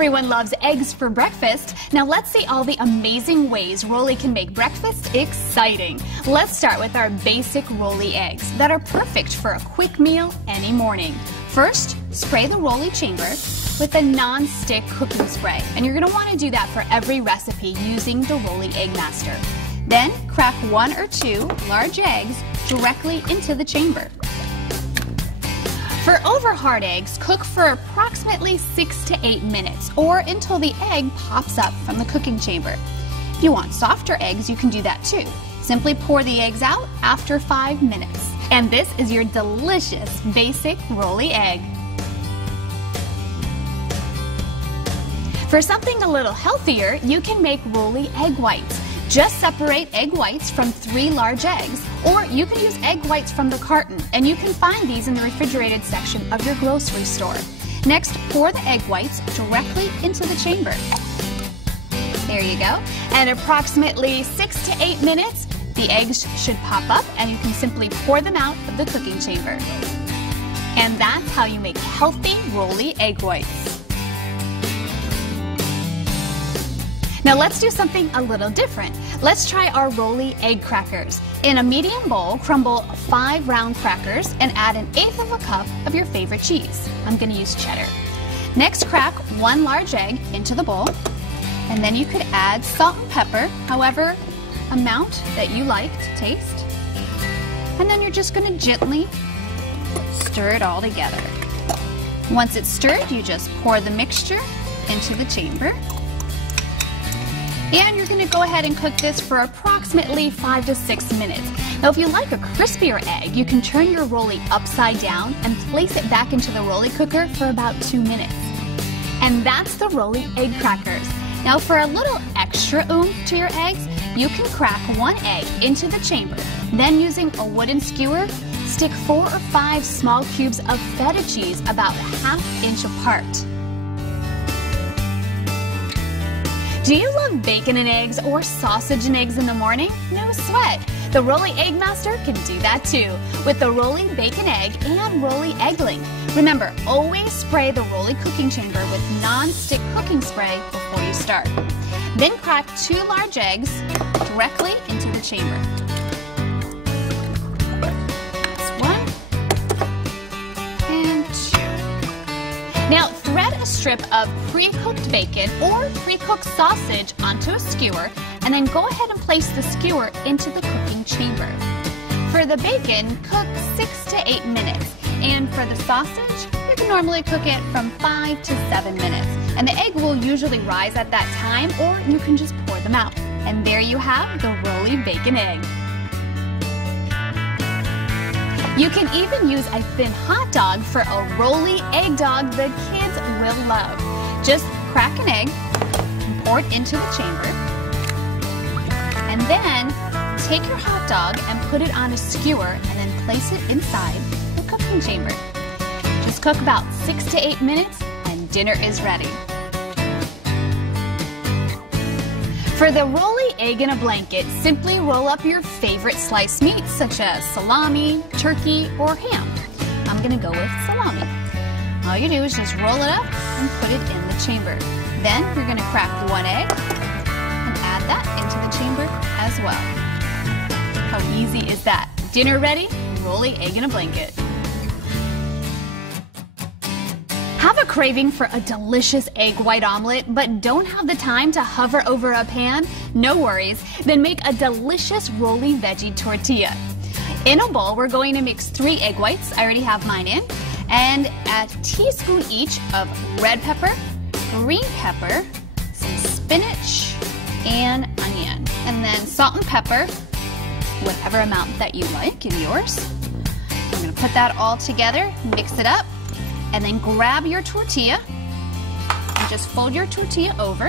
Everyone loves eggs for breakfast. Now let's see all the amazing ways Rolly can make breakfast exciting. Let's start with our basic Rolly eggs that are perfect for a quick meal any morning. First, spray the Rolly chamber with a non-stick cooking spray. And you're going to want to do that for every recipe using the Rolly Eggmaster. Then crack 1 or 2 large eggs directly into the chamber. For over-hard eggs, cook for approximately 6 to 8 minutes or until the egg pops up from the cooking chamber. If you want softer eggs, you can do that too. Simply pour the eggs out after 5 minutes. And this is your delicious basic Rolly egg. For something a little healthier, you can make Rolly egg whites. Just separate egg whites from 3 large eggs, or you can use egg whites from the carton, and you can find these in the refrigerated section of your grocery store. Next, pour the egg whites directly into the chamber. There you go. And approximately 6 to 8 minutes, the eggs should pop up, and you can simply pour them out of the cooking chamber. And that's how you make healthy Rolly egg whites. Now let's do something a little different. Let's try our Rolly egg crackers. In a medium bowl, crumble 5 round crackers and add 1/8 of a cup of your favorite cheese. I'm going to use cheddar. Next, crack 1 large egg into the bowl, and then you could add salt and pepper, however amount that you like to taste. And then you're just going to gently stir it all together. Once it's stirred, you just pour the mixture into the chamber. And you're going to go ahead and cook this for approximately 5 to 6 minutes. Now, if you like a crispier egg, you can turn your Rolly upside down and place it back into the Rolly cooker for about 2 minutes. And that's the Rolly egg crackers. Now, for a little extra oomph to your eggs, you can crack 1 egg into the chamber. Then, using a wooden skewer, stick 4 or 5 small cubes of feta cheese about 1/2 inch apart. Do you love bacon and eggs or sausage and eggs in the morning? No sweat. The Rolly Eggmaster can do that too with the Rolly Bacon Egg and Rolly Egg Link. Remember, always spray the Rolly cooking chamber with non-stick cooking spray before you start. Then crack 2 large eggs directly into the chamber. That's 1 and 2. Now, thread a strip of pre-cooked bacon or pre-cooked sausage onto a skewer, and then go ahead and place the skewer into the cooking chamber. For the bacon, cook 6 to 8 minutes, and for the sausage, you can normally cook it from 5 to 7 minutes. And the egg will usually rise at that time, or you can just pour them out. And there you have the Rolly Bacon Egg. You can even use a thin hot dog for a Rolly egg dog the kids will love. Just crack an egg and pour it into the chamber. And then take your hot dog and put it on a skewer and then place it inside the cooking chamber. Just cook about 6 to 8 minutes and dinner is ready. For the Rolly Egg in a Blanket, simply roll up your favorite sliced meats such as salami, turkey, or ham. I'm going to go with salami. All you do is just roll it up and put it in the chamber. Then you're going to crack 1 egg and add that into the chamber as well. How easy is that? Dinner ready? Rolly Egg in a Blanket. Have a craving for a delicious egg white omelet, but don't have the time to hover over a pan? No worries. Then make a delicious Rolly veggie tortilla. In a bowl, we're going to mix 3 egg whites. I already have mine in. And a teaspoon each of red pepper, green pepper, some spinach, and onion. And then salt and pepper, whatever amount that you like in yours. I'm going to put that all together, mix it up. And then grab your tortilla and just fold your tortilla over.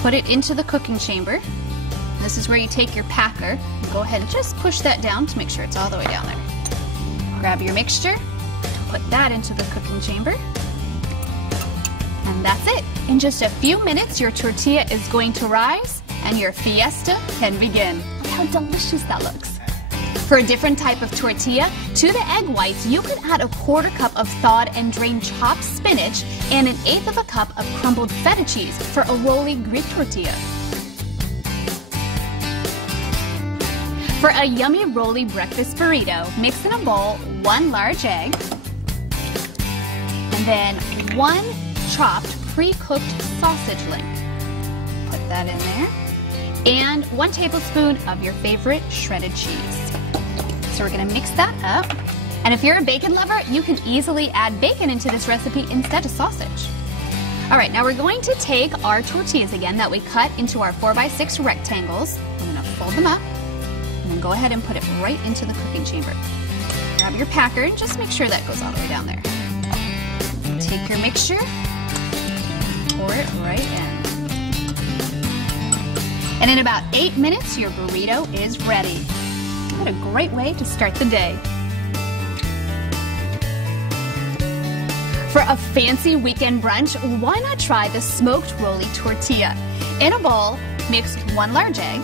Put it into the cooking chamber. This is where you take your packer. Go ahead and just push that down to make sure it's all the way down there. Grab your mixture, put that into the cooking chamber. And that's it. In just a few minutes, your tortilla is going to rise and your fiesta can begin. Look how delicious that looks. For a different type of tortilla, to the egg whites, you could add a 1/4 cup of thawed and drained chopped spinach and 1/8 of a cup of crumbled feta cheese for a roly Greek tortilla. For a yummy roly breakfast burrito, mix in a bowl 1 large egg, and then 1 chopped pre-cooked sausage link. Put that in there. And 1 tablespoon of your favorite shredded cheese. So we're gonna mix that up. And if you're a bacon lover, you can easily add bacon into this recipe instead of sausage. All right, now we're going to take our tortillas again that we cut into our 4x6 rectangles. I'm gonna fold them up and then go ahead and put it right into the cooking chamber. Grab your packer and just make sure that goes all the way down there. Take your mixture, pour it right in. And in about 8 minutes, your burrito is ready. What a great way to start the day. For a fancy weekend brunch, why not try the smoked roly tortilla? In a bowl, mix 1 large egg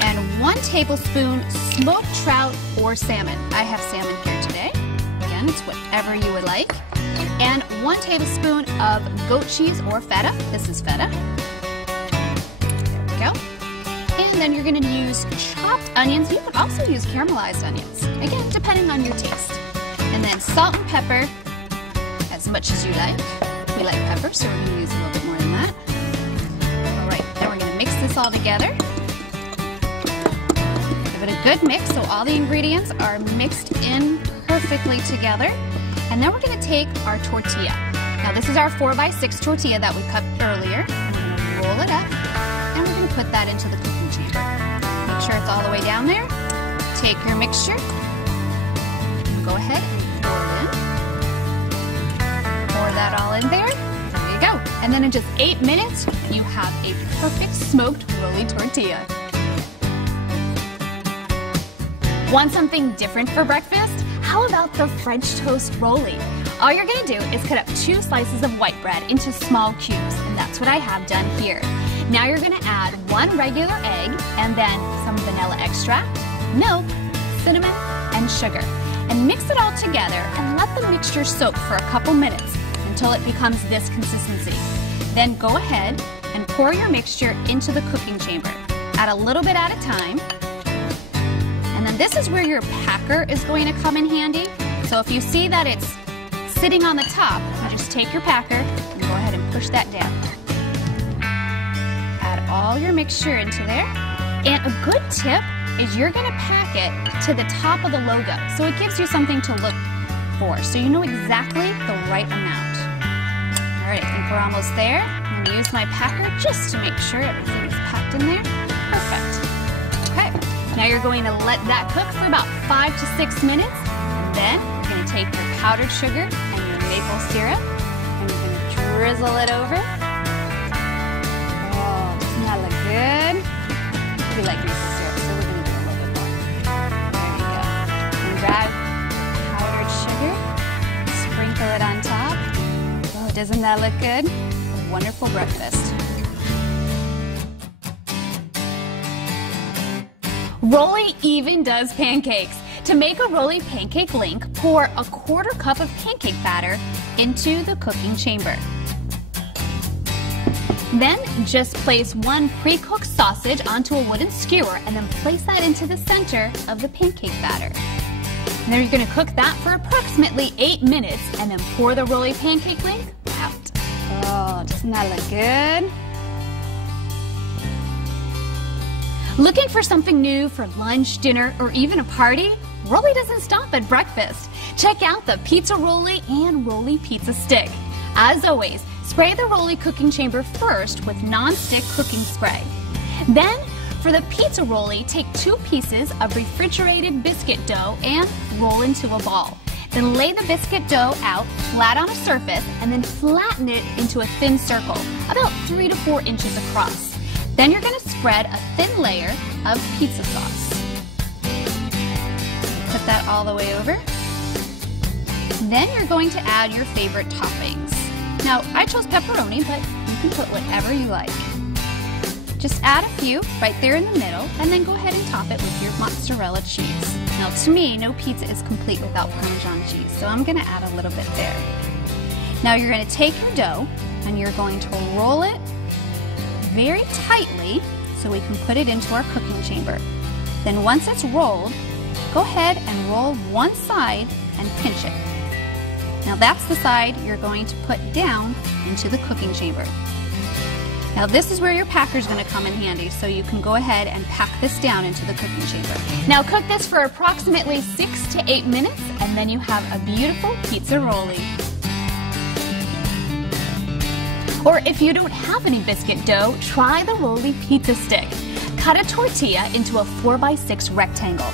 and 1 tablespoon smoked trout or salmon. I have salmon here today. Again, it's whatever you would like. And 1 tablespoon of goat cheese or feta. This is feta. There we go. And then you're going to use chopped onions. You could also use caramelized onions, again, depending on your taste. And then salt and pepper, as much as you like. We like pepper, so we're going to use a little bit more than that. All right, then we're going to mix this all together. Give it a good mix so all the ingredients are mixed in perfectly together. And then we're going to take our tortilla. Now this is our 4x6 tortilla that we cut earlier. We're going to roll it up, and we're going to put that into the cooking chamber. Make sure it's all the way down there. Take your mixture, go ahead and pour it in. Pour that all in there. There you go. And then in just 8 minutes, you have a perfect smoked roly tortilla. Want something different for breakfast? How about the French toast roly? All you're going to do is cut up 2 slices of white bread into small cubes, and that's what I have done here. Now you're going to add 1 regular egg and then some vanilla extract, milk, cinnamon, and sugar. And mix it all together and let the mixture soak for a couple minutes until it becomes this consistency. Then go ahead and pour your mixture into the cooking chamber. Add a little bit at a time. And then this is where your packer is going to come in handy. So if you see that it's sitting on the top, you just take your packer and go ahead and push that down. Add all your mixture into there. And a good tip is you're going to pack it to the top of the logo, so it gives you something to look for, so you know exactly the right amount. All right, I think we're almost there. I'm going to use my packer just to make sure everything is packed in there. Perfect. Okay, now you're going to let that cook for about 5 to 6 minutes, and then you're going to take your powdered sugar and your maple syrup, and you're going to drizzle it over. Oh, doesn't that look good? We like maple syrup, so we're going to do a little bit more. There you go. And grab powdered sugar, sprinkle it on top. Oh, doesn't that look good? A wonderful breakfast. Roly even does pancakes. To make a roly pancake link, pour a 1/4 cup of pancake batter into the cooking chamber. Then just place 1 pre-cooked sausage onto a wooden skewer and then place that into the center of the pancake batter. And then you're going to cook that for approximately 8 minutes and then pour the roly pancake link out. Oh, doesn't that look good? Looking for something new for lunch, dinner, or even a party? Roly doesn't stop at breakfast. Check out the Pizza Roly and Roly Pizza Stick. As always, spray the roly cooking chamber first with non-stick cooking spray. Then, for the pizza roly, take 2 pieces of refrigerated biscuit dough and roll into a ball. Then lay the biscuit dough out flat on a surface and then flatten it into a thin circle, about 3 to 4 inches across. Then you're going to spread a thin layer of pizza sauce. Put that all the way over. Then you're going to add your favorite toppings. Now, I chose pepperoni, but you can put whatever you like. Just add a few right there in the middle, and then go ahead and top it with your mozzarella cheese. Now to me, no pizza is complete without Parmesan cheese, so I'm going to add a little bit there. Now you're going to take your dough and you're going to roll it very tightly so we can put it into our cooking chamber. Then once it's rolled, go ahead and roll one side and pinch it. Now that's the side you're going to put down into the cooking chamber. Now this is where your packer is going to come in handy, so you can go ahead and pack this down into the cooking chamber. Now cook this for approximately 6 to 8 minutes, and then you have a beautiful pizza rollie. Or if you don't have any biscuit dough, try the rollie pizza stick. Cut a tortilla into a 4x6 rectangle.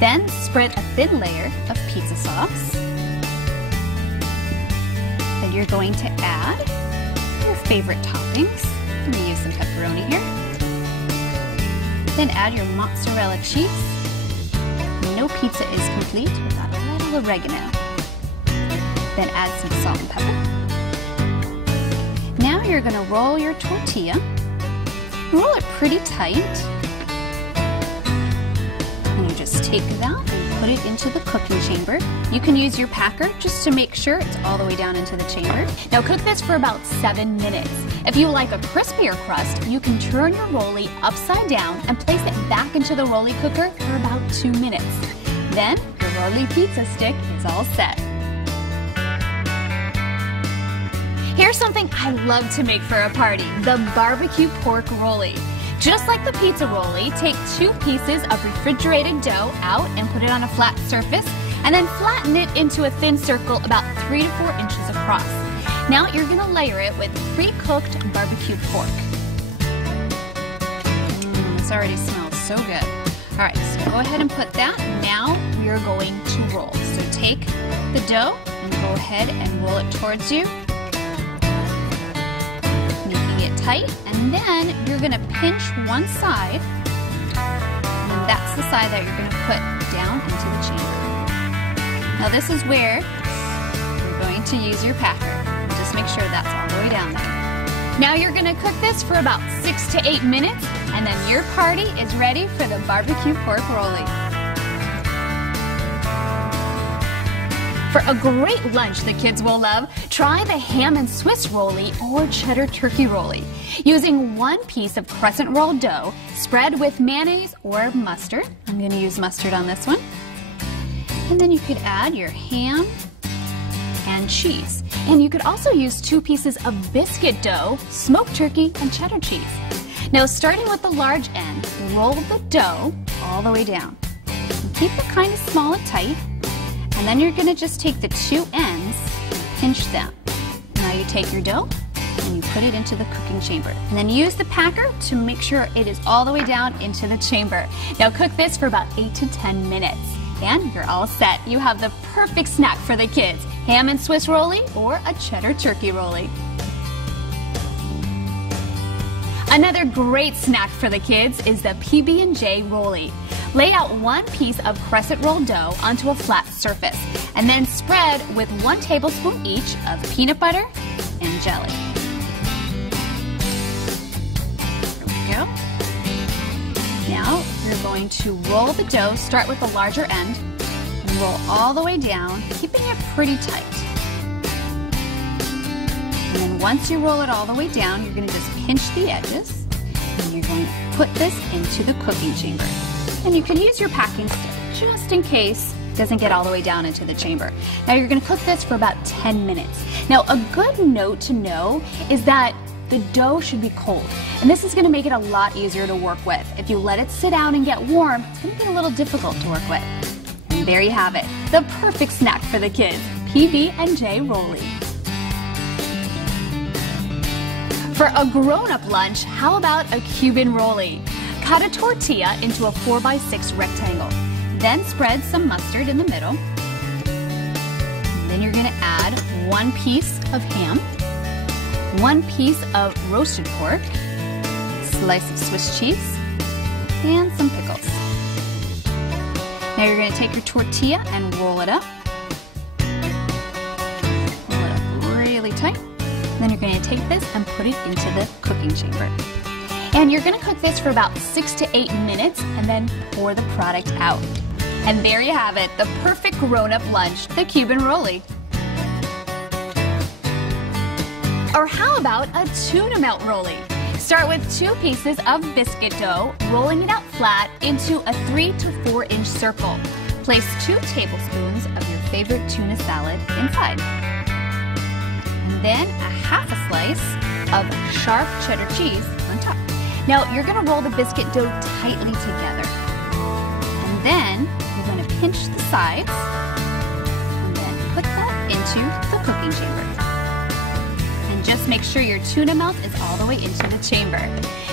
Then spread a thin layer of pizza sauce. Then you're going to add your favorite toppings. I'm going to use some pepperoni here. Then add your mozzarella cheese. No pizza is complete without a little oregano. Then add some salt and pepper. Now you're going to roll your tortilla. Roll it pretty tight. And you just take that and put it into the cooking chamber. You can use your packer just to make sure it's all the way down into the chamber. Now cook this for about 7 minutes. If you like a crispier crust, you can turn your rollie upside down and place it back into the rollie cooker for about 2 minutes. Then your rollie pizza stick is all set. Here's something I love to make for a party, the barbecue pork rollie. Just like the pizza rollie, take 2 pieces of refrigerated dough out and put it on a flat surface, and then flatten it into a thin circle about 3 to 4 inches across. Now you're going to layer it with pre-cooked barbecue pork. This already smells so good. All right, so go ahead and put that. Now we're going to roll. So take the dough and go ahead and roll it towards you, making it tight, and then you're going to pinch one side, and that's the side that you're going to put down into the chamber. Now this is where you're going to use your packer. Just make sure that's all the way down there. Now you're going to cook this for about 6 to 8 minutes, and then your party is ready for the barbecue pork rollie. For a great lunch the kids will love, try the ham and Swiss rollie or cheddar turkey rollie. Using 1 piece of crescent roll dough, spread with mayonnaise or mustard. I'm going to use mustard on this one. And then you could add your ham and cheese. And you could also use 2 pieces of biscuit dough, smoked turkey, and cheddar cheese. Now starting with the large end, roll the dough all the way down. And keep it kind of small and tight. And then you're going to just take the 2 ends and pinch them. Now you take your dough and you put it into the cooking chamber. And then use the packer to make sure it is all the way down into the chamber. Now cook this for about 8 to 10 minutes. And you're all set. You have the perfect snack for the kids. Ham and Swiss rollie or a cheddar turkey rollie. Another great snack for the kids is the PB&J rollie. Lay out 1 piece of crescent roll dough onto a flat surface, and then spread with 1 tablespoon each of peanut butter and jelly. There we go. Now you're going to roll the dough, start with the larger end, and roll all the way down, keeping it pretty tight. And then once you roll it all the way down, you're going to just pinch the edges, and you're going to put this into the cooking chamber. And you can use your packing stick just in case it doesn't get all the way down into the chamber. Now you're going to cook this for about 10 minutes. Now a good note to know is that the dough should be cold, and this is going to make it a lot easier to work with. If you let it sit out and get warm, it's going to be a little difficult to work with. And there you have it, the perfect snack for the kids, PB&J rollie. For a grown-up lunch, how about a Cuban rollie? Cut a tortilla into a 4x6 rectangle. Then spread some mustard in the middle. And then you're going to add 1 piece of ham, 1 piece of roasted pork, a slice of Swiss cheese, and some pickles. Now you're going to take your tortilla and roll it up. Roll it up really tight. Then you're going to take this and put it into the cooking chamber. And you're going to cook this for about 6 to 8 minutes and then pour the product out. And there you have it, the perfect grown-up lunch, the Cuban rollie. Or how about a tuna melt rollie? Start with 2 pieces of biscuit dough, rolling it out flat into a 3 to 4 inch circle. Place 2 tablespoons of your favorite tuna salad inside. And then a half a slice of sharp cheddar cheese on top. Now you're going to roll the biscuit dough tightly together. And then you're going to pinch the sides and then put that into the cooking chamber. Just make sure your tuna melt is all the way into the chamber.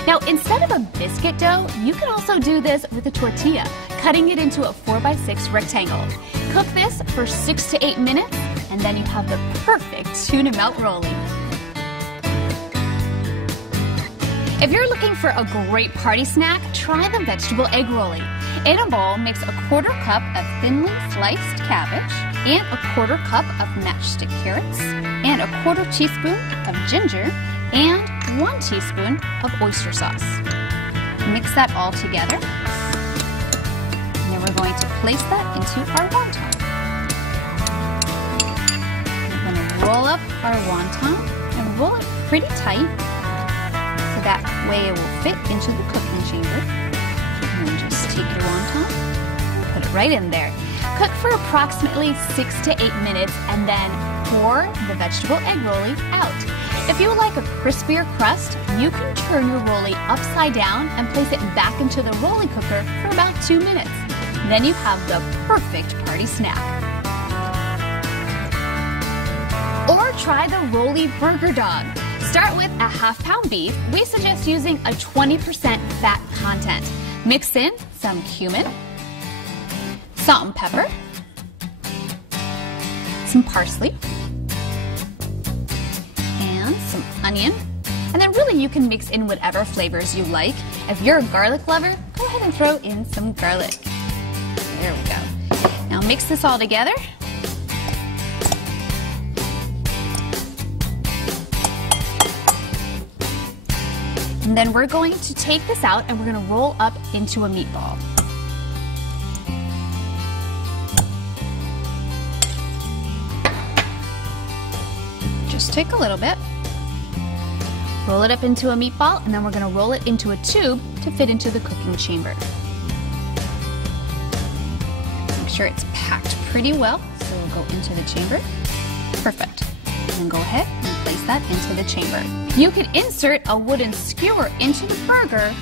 Now, instead of a biscuit dough, you can also do this with a tortilla, cutting it into a 4x6 rectangle. Cook this for 6 to 8 minutes, and then you have the perfect tuna melt rollie. If you're looking for a great party snack, try the vegetable egg rollie. In a bowl, mix a 1/4 cup of thinly sliced cabbage and a 1/4 cup of matchstick carrots and a 1/4 teaspoon of ginger and 1 teaspoon of oyster sauce. Mix that all together. And then we're going to place that into our wonton. We're going to roll up our wonton and roll it pretty tight so that way it will fit into the cooking chamber. And then just take your wonton and put it right in there. Cook for approximately 6 to 8 minutes and then pour the vegetable egg rollie out. If you would like a crispier crust, you can turn your rollie upside down and place it back into the rollie cooker for about 2 minutes. Then you have the perfect party snack. Or try the rollie burger dog. Start with a 1/2 pound beef. We suggest using a 20% fat content. Mix in some cumin, salt and pepper, some parsley, and some onion. And then really you can mix in whatever flavors you like. If you're a garlic lover, go ahead and throw in some garlic. There we go. Now mix this all together. And then we're going to take this out and we're going to roll up into a meatball. Just take a little bit, roll it up into a meatball, and then we're going to roll it into a tube to fit into the cooking chamber. Make sure it's packed pretty well, so we'll go into the chamber. Perfect. And then go ahead and place that into the chamber. You can insert a wooden skewer into the burger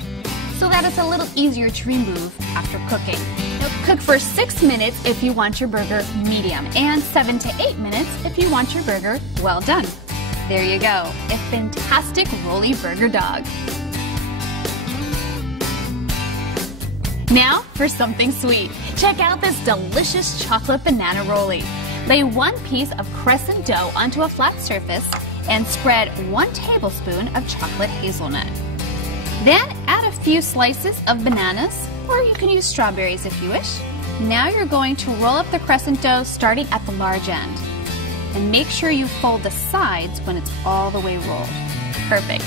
so that it's a little easier to remove after cooking. Now, cook for 6 minutes if you want your burger medium and 7 to 8 minutes if you want your burger well done. There you go, a fantastic rollie burger dog. Now for something sweet. Check out this delicious chocolate banana rollie. Lay 1 piece of crescent dough onto a flat surface and spread 1 tablespoon of chocolate hazelnut. Then add a few slices of bananas, or you can use strawberries if you wish. Now you're going to roll up the crescent dough starting at the large end. And make sure you fold the sides when it's all the way rolled. Perfect.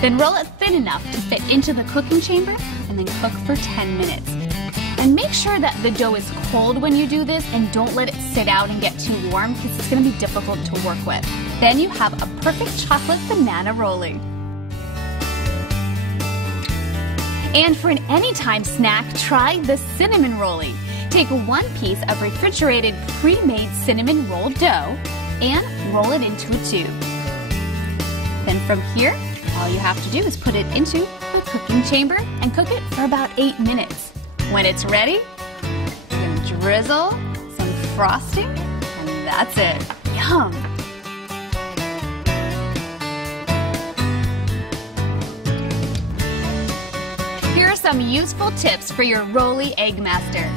Then roll it thin enough to fit into the cooking chamber and then cook for 10 minutes. And make sure that the dough is cold when you do this and don't let it sit out and get too warm because it's going to be difficult to work with. Then you have a perfect chocolate banana rollie. And for an anytime snack, try the cinnamon rollie. Take 1 piece of refrigerated pre-made cinnamon rolled dough and roll it into a tube. Then from here, all you have to do is put it into the cooking chamber and cook it for about 8 minutes. When it's ready, you're going to drizzle some frosting, and that's it. Yum! Here are some useful tips for your rollie Eggmaster.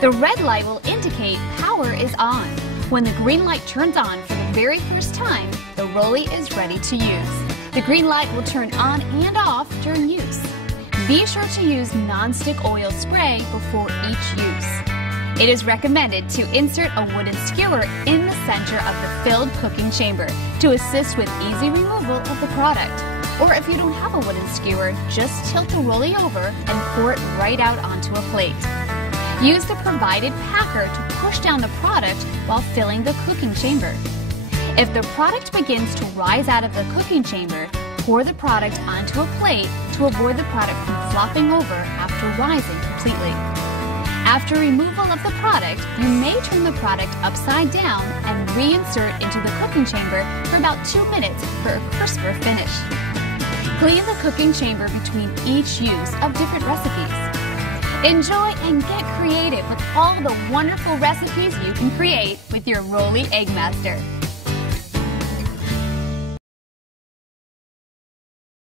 The red light will indicate power is on. When the green light turns on for the very first time, the rollie is ready to use. The green light will turn on and off during use. Be sure to use non-stick oil spray before each use. It is recommended to insert a wooden skewer in the center of the filled cooking chamber to assist with easy removal of the product. Or if you don't have a wooden skewer, just tilt the rollie over and pour it right out onto a plate. Use the provided packer to push down the product while filling the cooking chamber. If the product begins to rise out of the cooking chamber, pour the product onto a plate to avoid the product from flopping over after rising completely. After removal of the product, you may turn the product upside down and reinsert into the cooking chamber for about 2 minutes for a crisper finish. Clean the cooking chamber between each use of different recipes. Enjoy and get creative with all the wonderful recipes you can create with your Rollie Eggmaster.